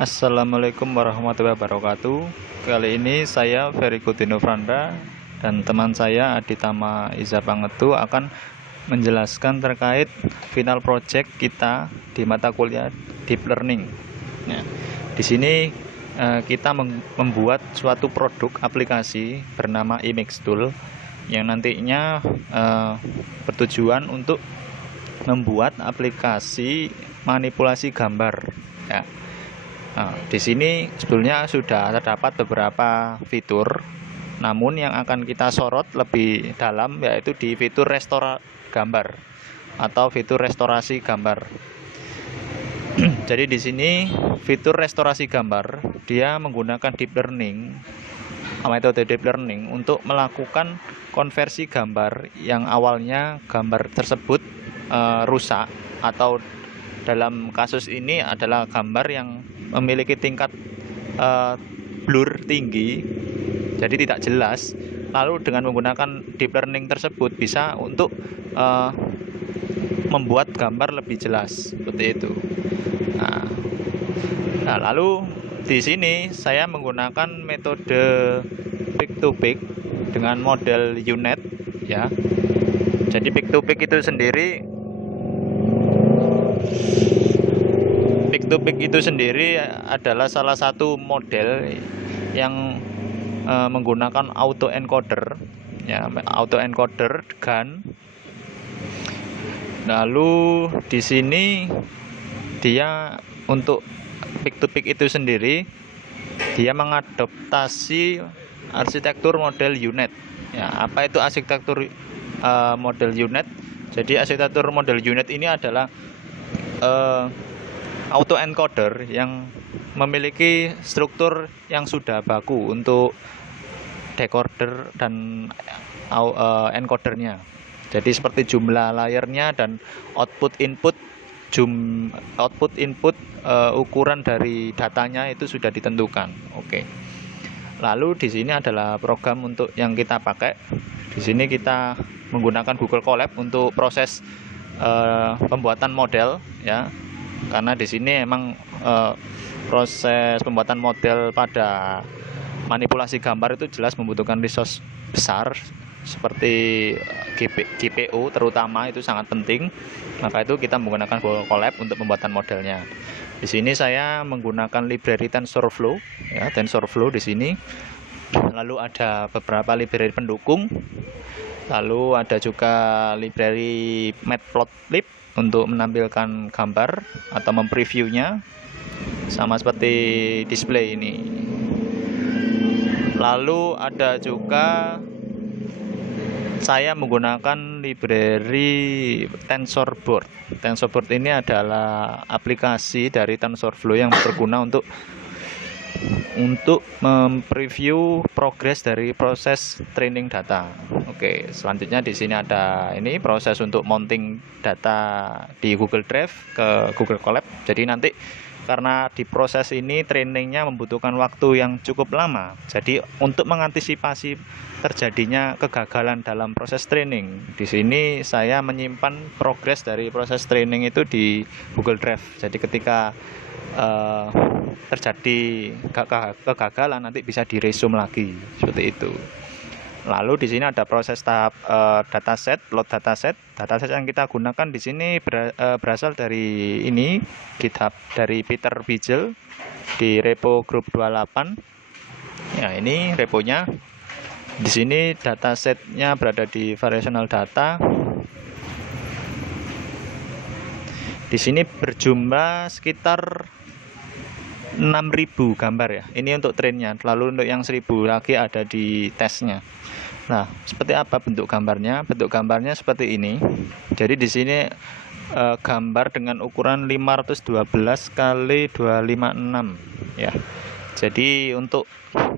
Assalamualaikum warahmatullahi wabarakatuh. Kali ini saya Ferry Kutino Franda dan teman saya Aditama Iza Pangetu akan menjelaskan terkait final project kita di mata kuliah Deep Learning. Ya, di sini kita membuat suatu produk aplikasi bernama Image Tool yang nantinya bertujuan untuk membuat aplikasi manipulasi gambar. Ya. Nah, di sini sebetulnya sudah terdapat beberapa fitur, namun yang akan kita sorot lebih dalam yaitu di fitur gambar atau fitur restorasi gambar. Jadi di sini fitur restorasi gambar dia menggunakan deep learning, metode deep learning untuk melakukan konversi gambar yang awalnya gambar tersebut rusak, atau dalam kasus ini adalah gambar yang memiliki tingkat blur tinggi, jadi tidak jelas. Lalu dengan menggunakan deep learning tersebut bisa untuk membuat gambar lebih jelas seperti itu. Nah, lalu di sini saya menggunakan metode pick to pick dengan model UNet ya. Jadi pick to pick itu sendiri adalah salah satu model yang menggunakan autoencoder ya, autoencoder GAN. Lalu di sini dia untuk pick to pick itu sendiri dia mengadoptasi arsitektur model UNet. Ya, apa itu arsitektur model UNet? Jadi arsitektur model UNet ini adalah autoencoder yang memiliki struktur yang sudah baku untuk decoder dan encodernya. Jadi seperti jumlah layernya dan output input ukuran dari datanya itu sudah ditentukan. Oke. Lalu di sini adalah program untuk yang kita pakai. Di sini kita menggunakan Google Colab untuk proses pembuatan model ya. Karena di sini emang proses pembuatan model pada manipulasi gambar itu jelas membutuhkan resource besar seperti GPU terutama, itu sangat penting. Maka itu kita menggunakan Google Colab untuk pembuatan modelnya. Di sini saya menggunakan library TensorFlow ya, TensorFlow di sini. Lalu ada beberapa library pendukung. Lalu ada juga library Matplotlib untuk menampilkan gambar atau mempreviewnya, sama seperti display ini. Lalu ada juga saya menggunakan library TensorBoard. TensorBoard ini adalah aplikasi dari TensorFlow yang berguna untuk mempreview progres dari proses training data. Oke, selanjutnya di sini ada ini proses untuk mounting data di Google Drive ke Google Colab. Jadi nanti karena di proses ini trainingnya membutuhkan waktu yang cukup lama, jadi untuk mengantisipasi terjadinya kegagalan dalam proses training, di sini saya menyimpan progres dari proses training itu di Google Drive. Jadi ketika terjadi kegagalan nanti bisa di-resume lagi seperti itu. Lalu di sini ada proses tahap dataset, load dataset. Dataset yang kita gunakan di sini berasal dari ini, GitHub dari Peter Bijel di repo group 28. Ya, ini reponya. Di sini datasetnya berada di variational data. Di sini berjumlah sekitar 6.000 gambar ya. Ini untuk trainnya. Lalu untuk yang 1.000 lagi ada di tesnya. Nah, seperti apa bentuk gambarnya? Bentuk gambarnya seperti ini. Jadi di sini gambar dengan ukuran 512 kali 256 ya. Jadi untuk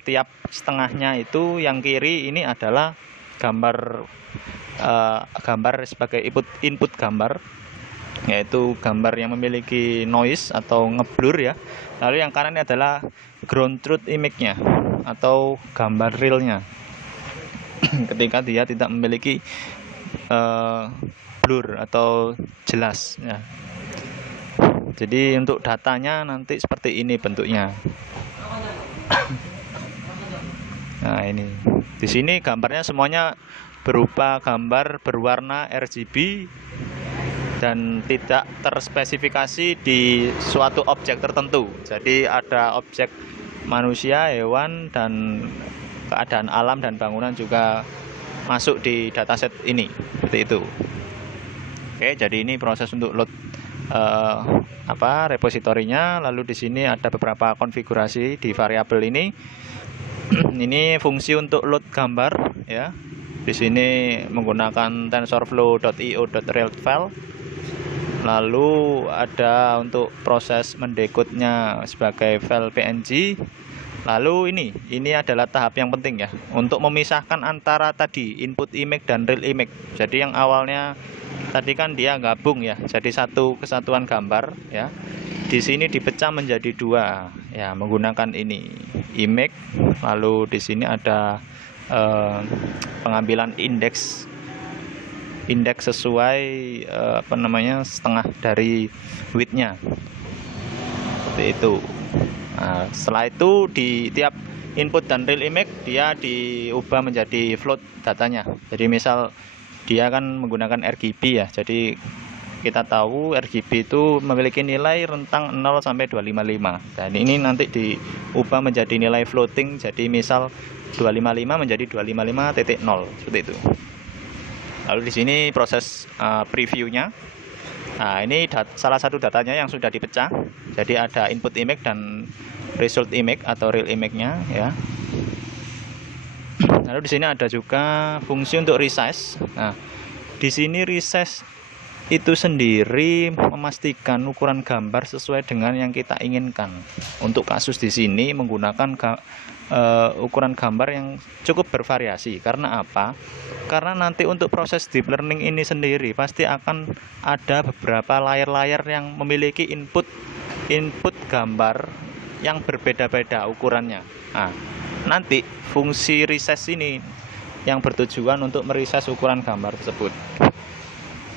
tiap setengahnya itu yang kiri ini adalah gambar sebagai input gambar, yaitu gambar yang memiliki noise atau ngeblur ya. Lalu yang kanan ini adalah ground truth image-nya atau gambar realnya ketika dia tidak memiliki blur atau jelas ya. Jadi untuk datanya nanti seperti ini bentuknya. Nah, ini. Di sini gambarnya semuanya berupa gambar berwarna RGB dan tidak terspesifikasi di suatu objek tertentu. Jadi ada objek manusia, hewan, dan keadaan alam dan bangunan juga masuk di dataset ini. Seperti itu. Oke, jadi ini proses untuk load repositorinya. Lalu di sini ada beberapa konfigurasi di variabel ini. Ini fungsi untuk load gambar ya. Di sini menggunakan tensorflow.io.real file. Lalu ada untuk proses mendekode-nya sebagai file PNG. Lalu ini adalah tahap yang penting ya, untuk memisahkan antara tadi input image dan real image. Jadi yang awalnya tadi kan dia gabung ya, jadi satu kesatuan gambar ya. Di sini dipecah menjadi dua ya, menggunakan ini image. Lalu di sini ada pengambilan indeks sesuai setengah dari width-nya. Seperti itu. Nah, setelah itu di tiap input dan real image dia diubah menjadi float datanya. Jadi misal dia kan menggunakan RGB ya. Jadi kita tahu RGB itu memiliki nilai rentang 0 sampai 255. Dan ini nanti diubah menjadi nilai floating. Jadi misal 255 menjadi 255.0 seperti itu. Lalu di sini proses previewnya. Nah, ini salah satu datanya yang sudah dipecah. Jadi ada input image dan result image atau real image-nya ya. Lalu di sini ada juga fungsi untuk resize. Nah, di sini resize itu sendiri memastikan ukuran gambar sesuai dengan yang kita inginkan. Untuk kasus di sini menggunakan ukuran gambar yang cukup bervariasi. Karena apa? Karena nanti untuk proses deep learning ini sendiri pasti akan ada beberapa layar-layar yang memiliki input gambar yang berbeda-beda ukurannya. Nah, nanti fungsi resize ini yang bertujuan untuk meresize ukuran gambar tersebut.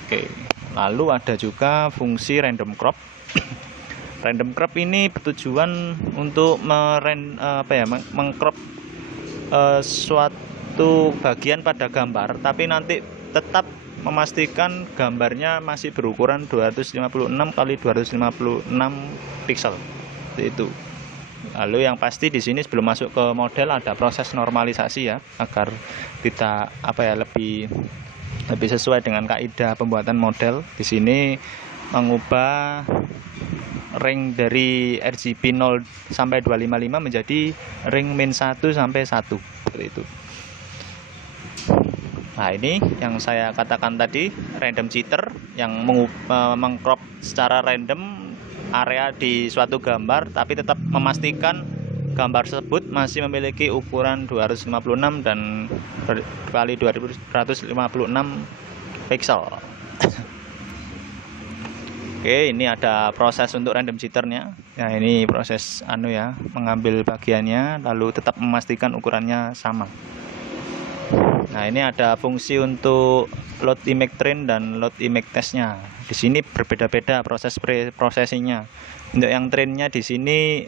Oke. Lalu ada juga fungsi random crop. Random crop ini bertujuan untuk mengcrop suatu bagian pada gambar, tapi nanti tetap memastikan gambarnya masih berukuran 256 kali 256 pixel. Itu. Lalu yang pasti di sini sebelum masuk ke model ada proses normalisasi ya, agar tidak lebih sesuai dengan kaidah pembuatan model. Di sini mengubah ring dari RGB 0 sampai 255 menjadi ring min 1 sampai 1 seperti itu. Nah, ini yang saya katakan tadi, random jitter yang mengcrop secara random area di suatu gambar, tapi tetap memastikan gambar tersebut masih memiliki ukuran 256 dan kali 256 pixel. Oke, ini ada proses untuk random jitternya. Nah, ini proses mengambil bagiannya lalu tetap memastikan ukurannya sama. Nah, ini ada fungsi untuk load image train dan load image testnya. Di sini berbeda-beda proses processingnya. Untuk yang trainnya di sini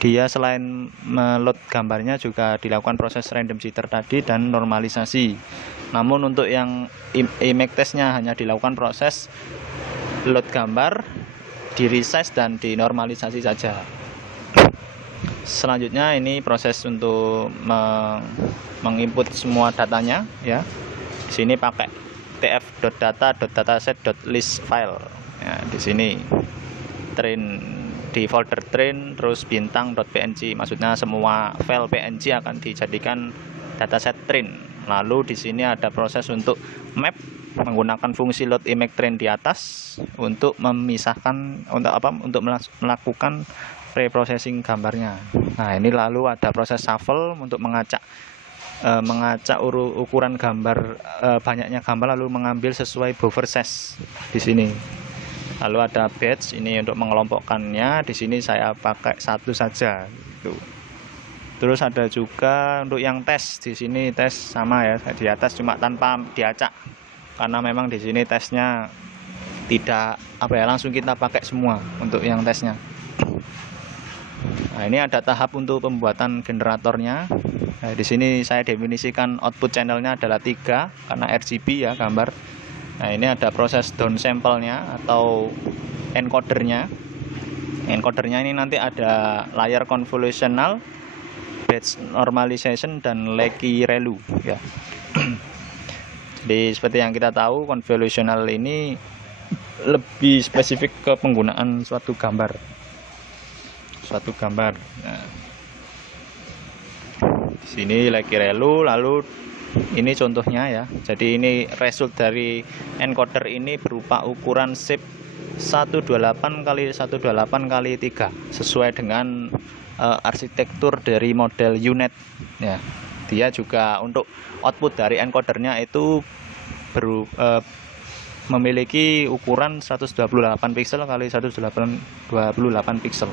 dia selain meload gambarnya juga dilakukan proses random jitter tadi dan normalisasi. Namun untuk yang image testnya hanya dilakukan proses load gambar, di resize dan dinormalisasi saja. Selanjutnya ini proses untuk menginput semua datanya ya. Di sini pakai tf.data.dataset.list file. Ya, di sini train di folder train terus bintang.png, maksudnya semua file PNG akan dijadikan dataset train. Lalu di sini ada proses untuk map menggunakan fungsi load image train di atas untuk memisahkan untuk melakukan preprocessing gambarnya. Nah, ini lalu ada proses shuffle untuk mengacak ukuran gambar, banyaknya gambar lalu mengambil sesuai buffer size di sini. Lalu ada batch ini untuk mengelompokkannya. Di sini saya pakai satu saja gitu. Terus ada juga untuk yang tes, di sini tes sama ya, di atas cuma tanpa diacak karena memang di sini tesnya tidak apa ya, langsung kita pakai semua untuk yang tesnya. Nah, ini ada tahap untuk pembuatan generatornya. Nah, di sini saya definisikan output channelnya adalah 3 karena RGB ya gambar. Nah, ini ada proses downsample-nya atau encodernya. Encodernya ini nanti ada layer convolutional, batch normalization, dan Leakey ReLU ya. Jadi seperti yang kita tahu, convolutional ini lebih spesifik ke penggunaan suatu gambar. Nah, di sini Leakey ReLU, lalu ini contohnya ya. Jadi ini result dari encoder ini berupa ukuran shape 128 kali 128 kali 3 sesuai dengan arsitektur dari model unit ya. Dia juga untuk output dari encodernya itu memiliki ukuran 128 pixel kali 128 pixel.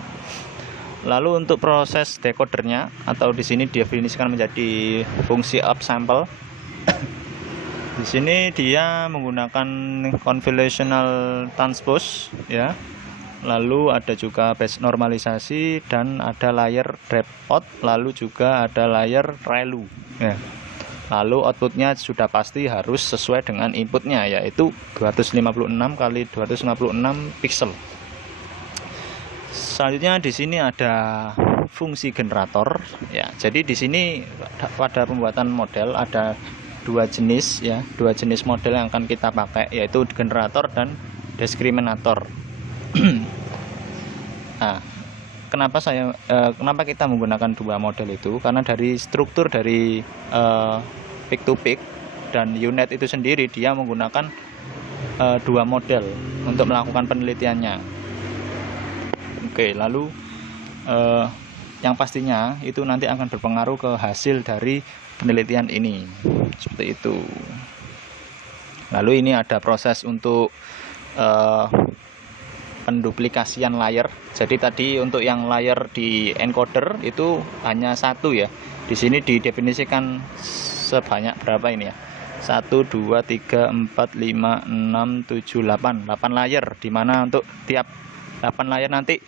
Lalu untuk proses decodernya atau di sini definisikan menjadi fungsi upsample. Di sini dia menggunakan convolutional transpose ya. Lalu ada juga batch normalisasi dan ada layer dropout, lalu juga ada layer ReLU ya. Lalu outputnya sudah pasti harus sesuai dengan inputnya, yaitu 256 kali 256 pixel. Selanjutnya di sini ada fungsi generator ya. Jadi di sini pada pembuatan model ada dua jenis model yang akan kita pakai, yaitu generator dan diskriminator. Nah, kenapa kita menggunakan dua model itu? Karena dari struktur dari peak to peak dan unit itu sendiri, dia menggunakan dua model untuk melakukan penelitiannya. Oke, lalu yang pastinya itu nanti akan berpengaruh ke hasil dari penelitian ini, seperti itu. Lalu ini ada proses untuk penduplikasian layer. Jadi tadi untuk yang layer di encoder itu hanya satu ya. Di sini didefinisikan sebanyak berapa ini ya? 1 2 3 4 5 6 7 8 layer, dimana untuk tiap 8 layer nanti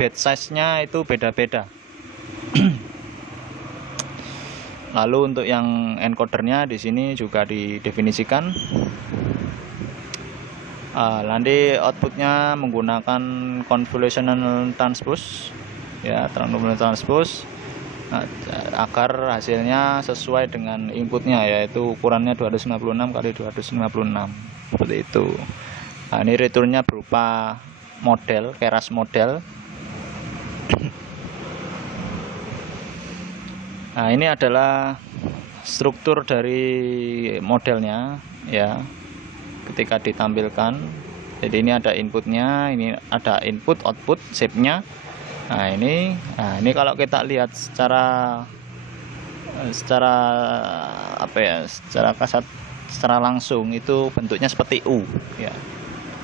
batch size-nya itu beda-beda. Lalu untuk yang encodernya di sini juga didefinisikan. Nanti outputnya menggunakan convolutional transpose ya, agar hasilnya sesuai dengan inputnya, yaitu ukurannya 256 kali 256 seperti itu. Nah, ini returnnya berupa model, keras model. Nah, ini adalah struktur dari modelnya ya, ketika ditampilkan. Jadi ini ada inputnya, ini ada input output shape-nya. Nah ini kalau kita lihat secara apa ya, secara kasat, secara langsung itu bentuknya seperti U ya.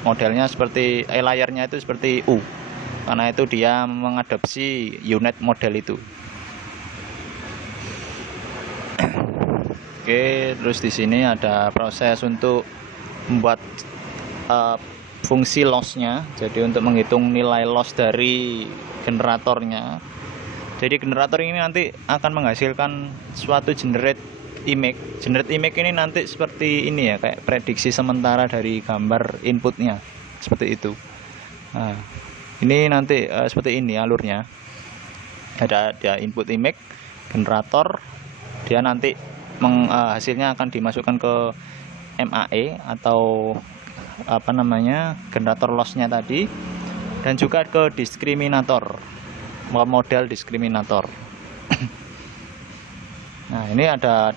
Modelnya seperti layernya itu seperti U, karena itu dia mengadopsi unit model itu. Oke, terus di sini ada proses untuk membuat fungsi loss-nya. Jadi untuk menghitung nilai loss dari generatornya. Jadi generator ini nanti akan menghasilkan suatu generate image. Generate image ini nanti seperti ini ya, kayak prediksi sementara dari gambar inputnya, seperti itu. Nah, ini nanti seperti ini alurnya. Ada input image, generator, dia nanti hasilnya akan dimasukkan ke MAE atau apa namanya, generator loss-nya tadi, dan juga ke diskriminator, model diskriminator. Nah, ini ada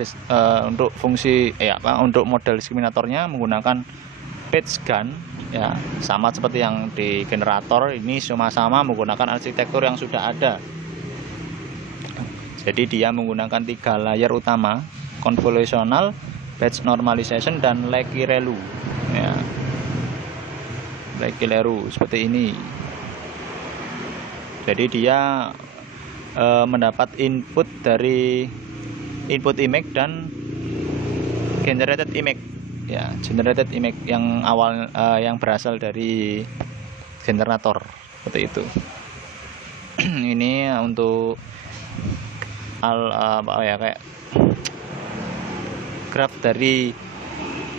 untuk fungsi untuk model diskriminatornya menggunakan patch gun ya, sama seperti yang di generator. Ini sama-sama menggunakan arsitektur yang sudah ada. Jadi dia menggunakan 3 layer utama, convolutional, batch normalization, dan Leakey ReLU ya. Leakey ReLU seperti ini. Jadi dia mendapat input dari input image dan generated image ya, generated image yang awal yang berasal dari generator seperti itu. Ini untuk apa ya, kayak graf dari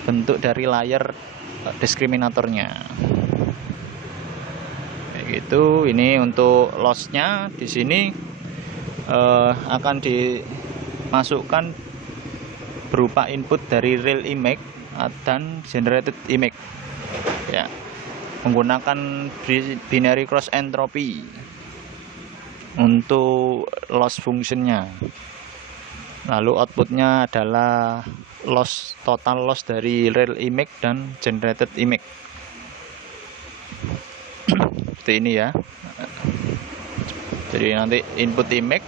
bentuk dari layar diskriminatornya kayak gitu. Ini untuk lossnya di sini akan dimasukkan berupa input dari real image dan generated image ya, menggunakan binary cross entropy untuk loss functionnya. Lalu outputnya adalah total loss dari real image dan generated image seperti ini ya. Jadi nanti input image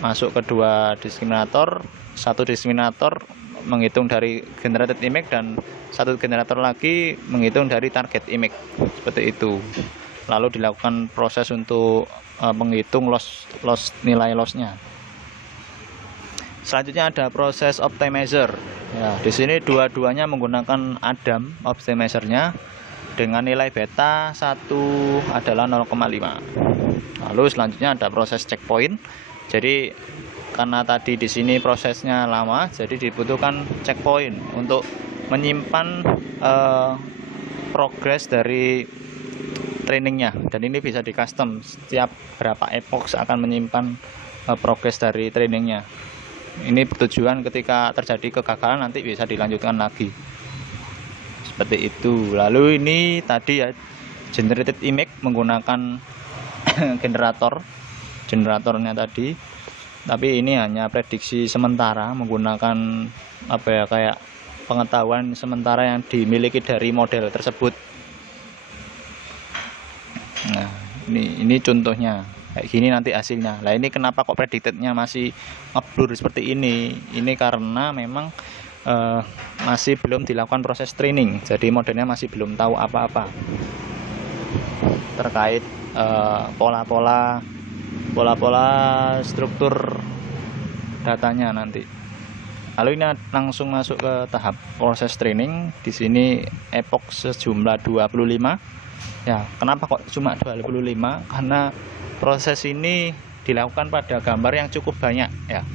masuk ke dua diskriminator, satu diskriminator menghitung dari generated image dan satu generator lagi menghitung dari target image seperti itu. Lalu dilakukan proses untuk menghitung nilai lossnya. Selanjutnya ada proses optimizer. Ya, di sini dua-duanya menggunakan Adam optimizernya dengan nilai beta 1 adalah 0,5. Lalu selanjutnya ada proses checkpoint. Jadi karena tadi di sini prosesnya lama, jadi dibutuhkan checkpoint untuk menyimpan progres dari trainingnya, dan ini bisa di custom setiap berapa epoch akan menyimpan progres dari trainingnya. Ini bertujuan ketika terjadi kegagalan nanti bisa dilanjutkan lagi seperti itu. Lalu ini tadi ya, generated image menggunakan generatornya tadi, tapi ini hanya prediksi sementara menggunakan apa ya, kayak pengetahuan sementara yang dimiliki dari model tersebut. Nah, ini contohnya kayak gini nanti hasilnya. Nah, ini kenapa kok predictednya masih ngeblur seperti ini? Ini karena memang masih belum dilakukan proses training, jadi modelnya masih belum tahu apa-apa terkait pola-pola struktur datanya nanti. Lalu ini langsung masuk ke tahap proses training. Di sini epoch sejumlah 25. Ya, kenapa kok cuma 25? Karena proses ini dilakukan pada gambar yang cukup banyak ya.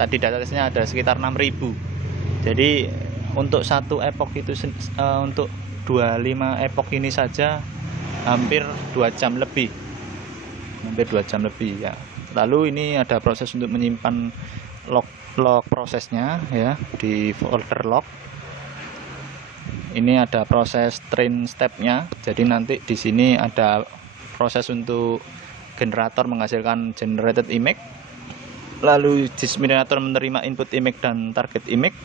Tadi datasnya ada sekitar 6.000. Jadi untuk satu epoch itu untuk 25 epoch ini saja hampir 2 jam lebih. Ya. Lalu ini ada proses untuk menyimpan log prosesnya ya di folder log. Ini ada proses train stepnya. Jadi nanti di sini ada proses untuk generator menghasilkan generated image. Lalu diskriminator menerima input image dan target image.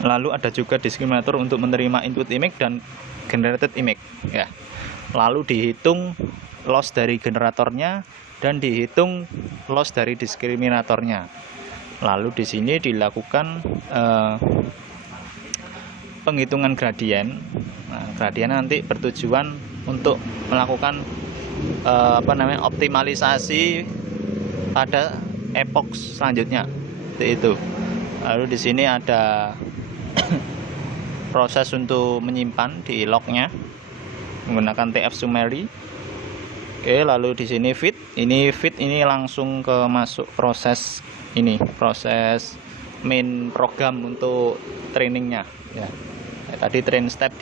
Lalu ada juga diskriminator untuk menerima input image dan generated image ya. Lalu dihitung loss dari generatornya dan dihitung loss dari diskriminatornya. Lalu di sini dilakukan penghitungan gradien. Nah, gradien nanti bertujuan untuk melakukan optimalisasi pada epoch selanjutnya. Itu. Lalu di sini ada proses untuk menyimpan di lognya menggunakan TF summary. Oke, lalu di sini fit. Ini langsung ke masuk proses proses main program untuk trainingnya ya. Tadi train step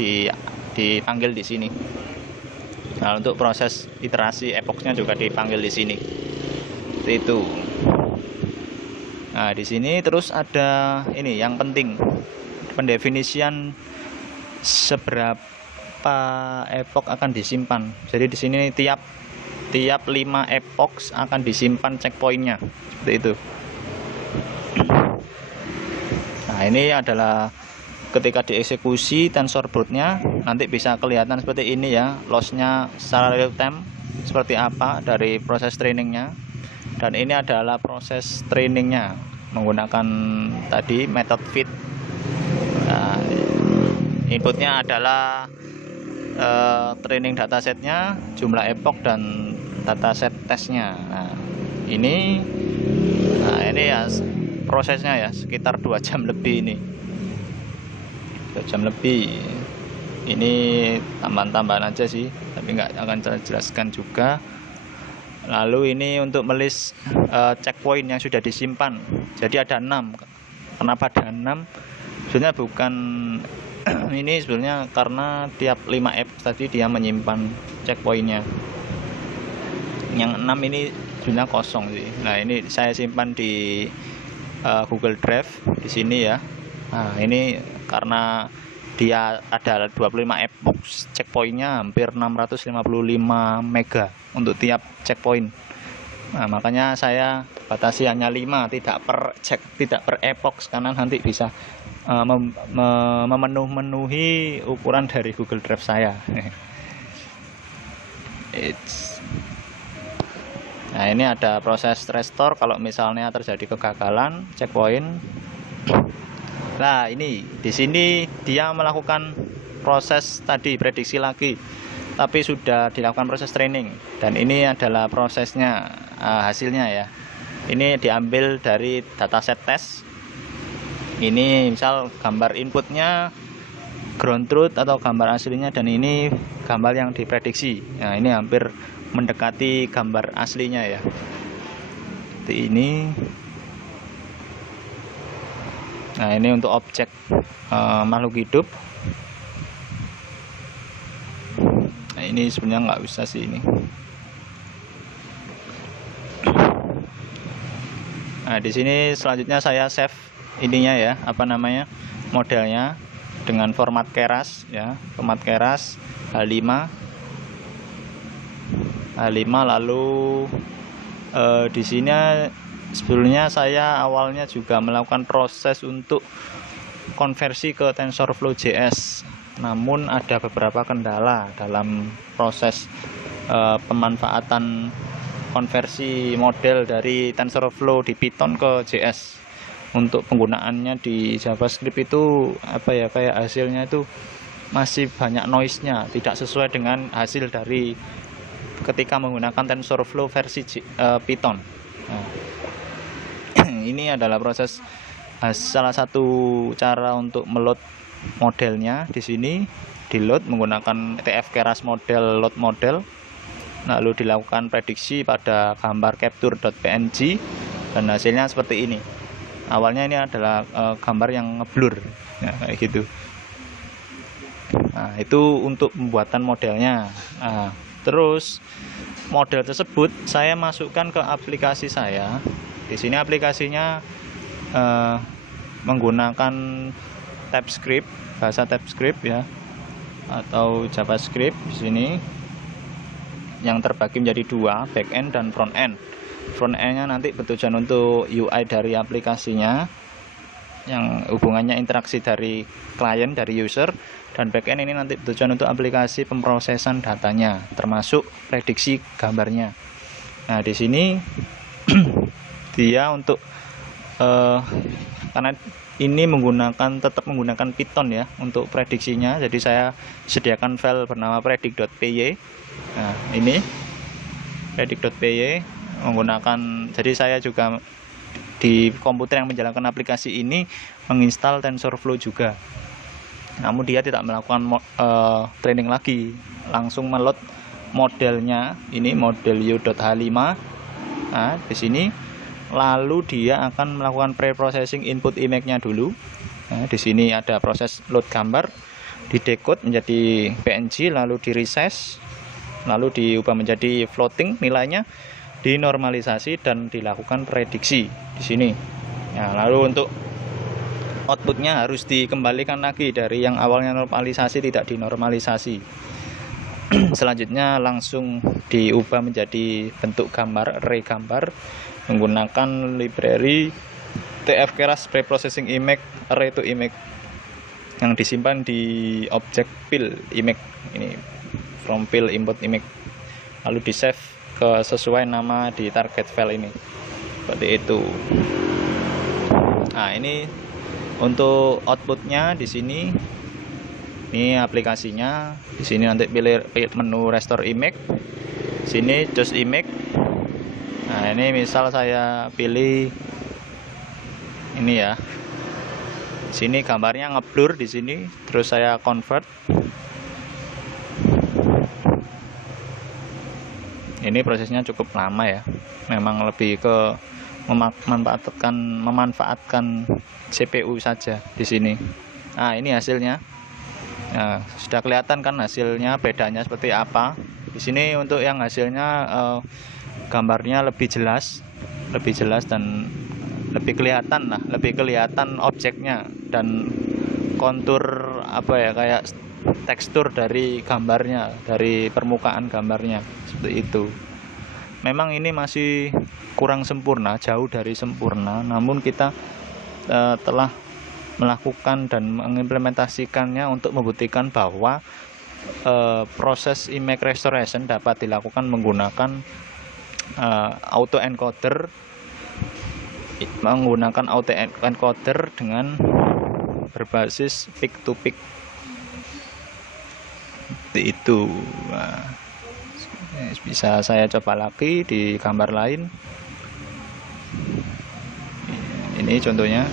dipanggil di sini. Nah, untuk proses iterasi epochnya juga dipanggil di sini. Seperti itu. Nah, di sini terus ada ini yang penting, pendefinisian seberapa epoch akan disimpan. Jadi di sini tiap 5 epoch akan disimpan checkpointnya. Seperti itu. Nah, ini adalah ketika dieksekusi tensorboardnya nanti bisa kelihatan seperti ini ya, lossnya secara real time seperti apa dari proses trainingnya. Dan ini adalah proses trainingnya menggunakan tadi method fit. Nah, inputnya adalah training datasetnya, jumlah epoch dan dataset tesnya. Nah, ini ya prosesnya ya sekitar 2 jam lebih ini. 2 jam lebih. Ini tambahan-tambahan aja sih, tapi nggak akan saya jelaskan juga. Lalu ini untuk melis checkpoint yang sudah disimpan. Jadi ada 6. Kenapa ada 6? Sebenarnya bukan ini sebenarnya karena tiap 5 app tadi dia menyimpan checkpointnya. Yang 6 ini sebenarnya kosong sih. Nah, ini saya simpan di Google Drive di sini ya. Nah, ini karena dia ada 25 app box, checkpointnya hampir 655 mega untuk tiap checkpoint. Nah, makanya saya batasi hanya 5, tidak per epoch, karena nanti bisa memenuhi ukuran dari Google Drive saya. Nah, ini ada proses restore kalau misalnya terjadi kegagalan checkpoint. Nah, ini di sini dia melakukan proses tadi prediksi lagi, tapi sudah dilakukan proses training, dan ini adalah prosesnya, hasilnya ya. Ini diambil dari dataset tes. Ini misal gambar inputnya ground truth atau gambar aslinya, dan ini gambar yang diprediksi. Nah, ini hampir mendekati gambar aslinya ya. Seperti ini. Nah, ini untuk objek makhluk hidup. Nah, ini sebenarnya nggak usah sih ini. Nah, di sini selanjutnya saya save ininya ya, apa namanya, modelnya dengan format keras ya, format keras H5. Lalu di sini sebelumnya saya awalnya juga melakukan proses untuk konversi ke TensorFlow JS, namun ada beberapa kendala dalam proses pemanfaatan konversi model dari TensorFlow di Python ke JS. Untuk penggunaannya di JavaScript itu kayak hasilnya itu masih banyak noise-nya, tidak sesuai dengan hasil dari ketika menggunakan TensorFlow versi Python. Nah, ini adalah proses salah satu cara untuk meload modelnya. Di sini di load menggunakan TF Keras model load model, lalu dilakukan prediksi pada gambar capture.png, dan hasilnya seperti ini. Awalnya ini adalah gambar yang ngeblur ya, kayak gitu. Nah, itu untuk pembuatan modelnya. Nah, terus model tersebut saya masukkan ke aplikasi saya. Di sini aplikasinya menggunakan TypeScript, bahasa TypeScript ya, atau JavaScript. Di sini yang terbagi menjadi 2, backend dan frontend. Frontendnya nanti bertujuan untuk UI dari aplikasinya, yang hubungannya interaksi dari klien, dari user, dan backend ini nanti bertujuan untuk aplikasi pemrosesan datanya, termasuk prediksi gambarnya. Nah, di sini dia untuk karena ini tetap menggunakan Python ya untuk prediksinya, jadi saya sediakan file bernama predict.py. Nah, ini predict.py menggunakan, jadi saya juga di komputer yang menjalankan aplikasi ini menginstal TensorFlow juga, namun dia tidak melakukan training lagi, langsung meload modelnya, ini model u.h5. Nah, di sini lalu dia akan melakukan pre-processing input image-nya dulu. Nah, di sini ada proses load gambar, didecode menjadi PNG, lalu di resize, lalu diubah menjadi floating nilainya, dinormalisasi dan dilakukan prediksi di sini. Nah, lalu untuk outputnya harus dikembalikan lagi dari yang awalnya normalisasi tidak dinormalisasi. Selanjutnya langsung diubah menjadi bentuk gambar, array gambar, menggunakan library TF Keras Preprocessing Image Array to Image yang disimpan di objek fill image ini, from fill input image, lalu di save ke sesuai nama di target file ini, seperti itu. Nah, ini untuk outputnya di sini. Ini aplikasinya. Di sini nanti pilih menu restore image. Sini choose image. Nah, ini misal saya pilih ini ya. Sini gambarnya ngeblur di sini, terus saya convert. Ini prosesnya cukup lama ya. Memang lebih ke memanfaatkan CPU saja di sini. Nah, ini hasilnya. Nah, sudah kelihatan kan hasilnya bedanya seperti apa. Di sini untuk yang hasilnya gambarnya lebih jelas dan lebih kelihatan objeknya dan kontur apa ya, kayak tekstur dari gambarnya, dari permukaan gambarnya seperti itu. Memang ini masih kurang sempurna, jauh dari sempurna, namun kita telah melakukan dan mengimplementasikannya untuk membuktikan bahwa proses image restoration dapat dilakukan menggunakan autoencoder dengan berbasis peak to peak seperti itu. Nah, bisa saya coba lagi di gambar lain. Ini contohnya.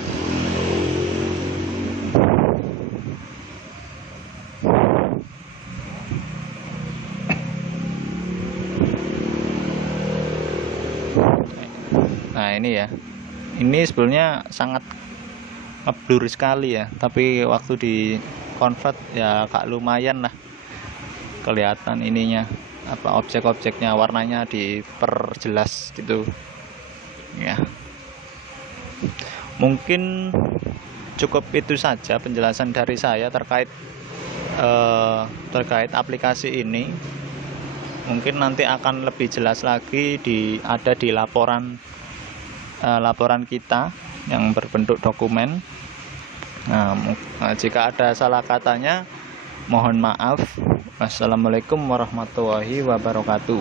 Nah, ini ya. Ini sebenarnya sangat ngeblur sekali ya, tapi waktu di convert ya agak lumayan lah kelihatan ininya, apa objek-objeknya, warnanya diperjelas gitu ya. Mungkin cukup itu saja penjelasan dari saya terkait aplikasi ini. Mungkin nanti akan lebih jelas lagi ada di laporan kita yang berbentuk dokumen. Nah, jika ada salah katanya mohon maaf. Wassalamualaikum warahmatullahi wabarakatuh.